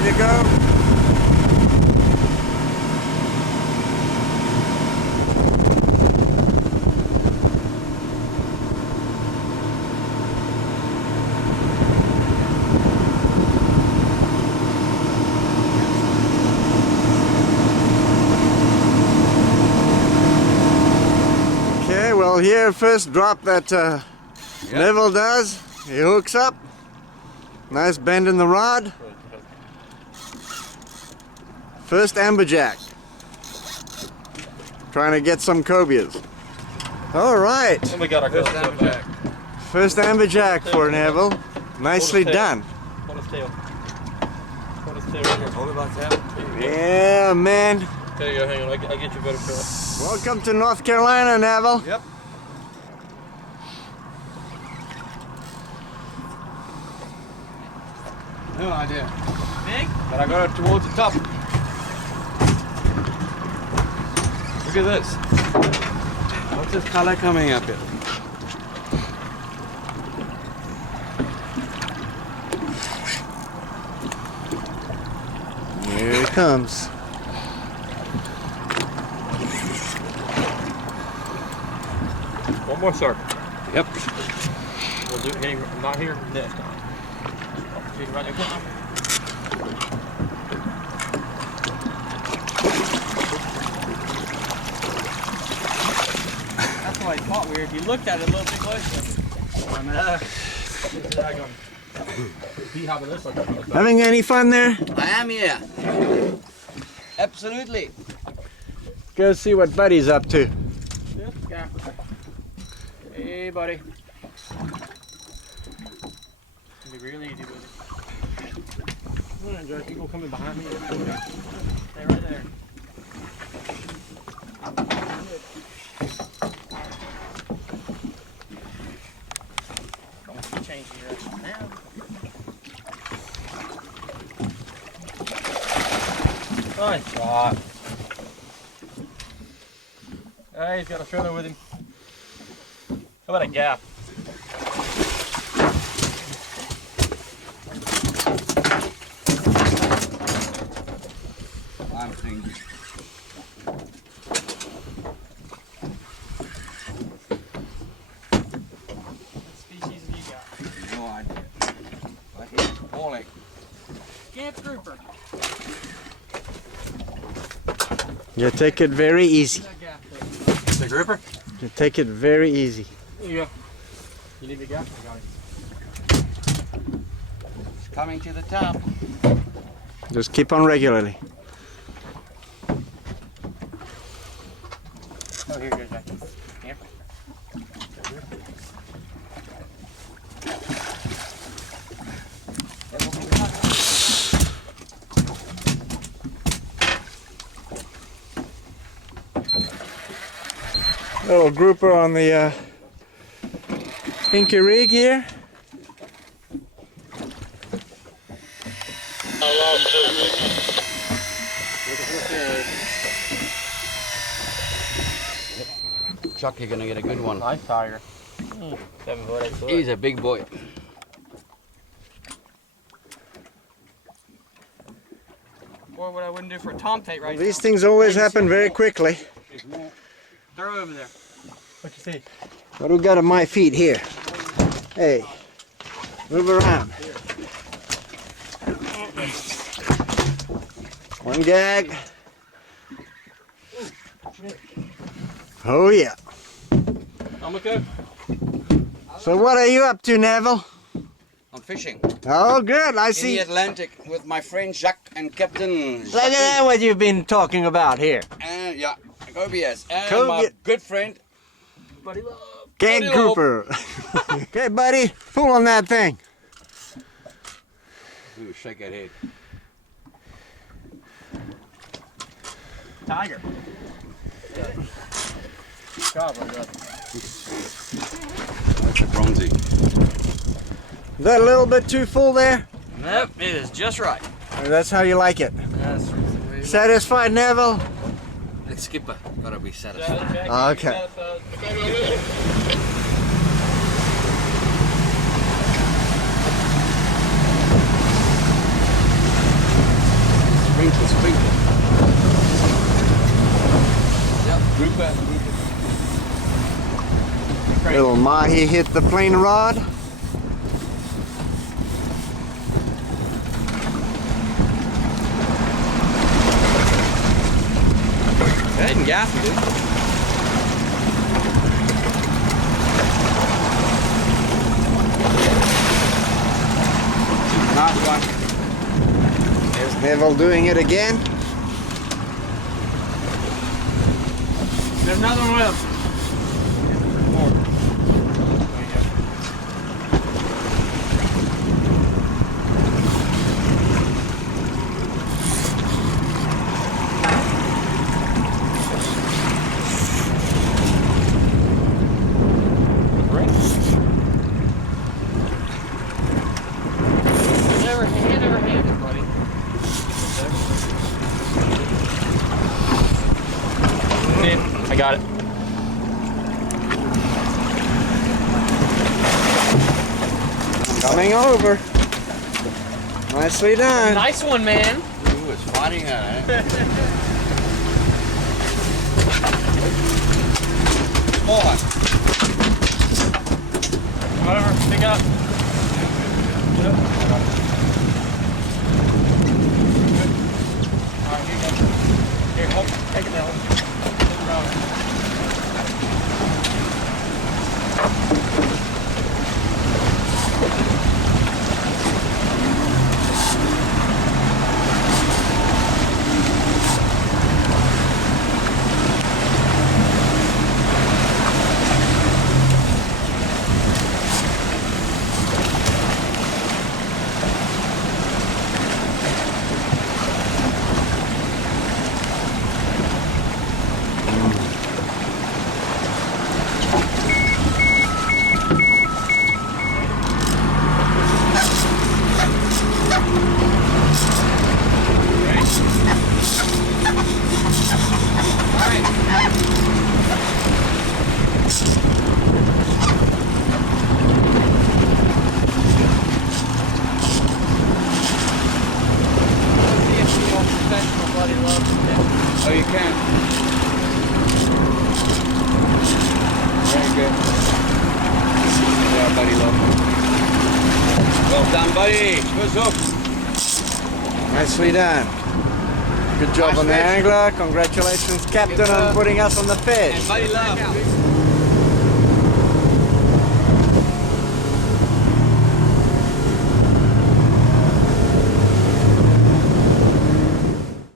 ready to go. Okay, well here first drop that Neville does. He hooks up. Nice bend in the rod. First amberjack. Trying to get some cobias. All right. And we got our first amberjack. First amberjack for Neville. Nicely done. Hold his tail. Hold his tail right here. Hold about that. Yeah, man. There you go, hang on. I'll get you a better shot. Welcome to North Carolina, Neville. Yep. No idea. Big? But I got it towards the top. Look at this. What's this color coming up here? Here it comes. One more circle. Yep. We'll do it here, not here, next time. You can run it. That's why it's caught weird. You looked at it a little bit closer. Having any fun there? I am here. Absolutely. Go see what Buddy's up to. Yeah. Hey, buddy. It'll be really easy, buddy. Come on, Joe. People coming behind me. Stay right there. Change direction now. Nice shot. Hey, he's got a trailer with him. How about a gap? I'm thinking. What species have you got? No idea. But he's falling. Scamp grouper. You take it very easy. That gap there. The grouper? You take it very easy. There you go. You need the gap? I got it. It's coming to the top. Just keep on regularly. Oh, here goes Jackie. Scamp. Little grouper on the pinky rig here. Chuck, you're gonna get a good one. Nice tiger. 7 foot, 8 foot. He's a big boy. Boy, what I wouldn't do for a tomtate right now. These things always happen very quickly. Throw over there. What you see? What do we got on my feet here? Hey, move around. One gag. Oh yeah. I'm okay. So what are you up to, Neville? I'm fishing Oh good, I in see. the Atlantic with my friend Jacques and Captain. Look at that, what you've been talking about here. And yeah, Cobias. And Cobia- my good friend. Buddy love. Gang Buddy love. grouper. Okay, buddy, pull on that thing. Ooh, shake that head. Tiger. God, what That's a bronzy. Is that a little bit too full there? Nope, it is just right. Or that's how you like it. That's the way. Satisfied, Neville? The skipper gotta be satisfied. Okay. Little mahi hit the plain rod. Go ahead and gas it, dude. Nice one. There's Neville doing it again. There's another one with him. Never handed, buddy. I got it. Coming over. Nicely done. Nice one, man. Ooh, it's fighting at it. Small one. Whatever, pick up. Yep. Alright, here you go. Here, hold, take it down. Oh, you can. Very good. Yeah, buddy, love. Well done, buddy. Good hook. Nicely done. Good job Nice on the fish. angler. Congratulations, Captain, on putting us on the fish. And buddy, love.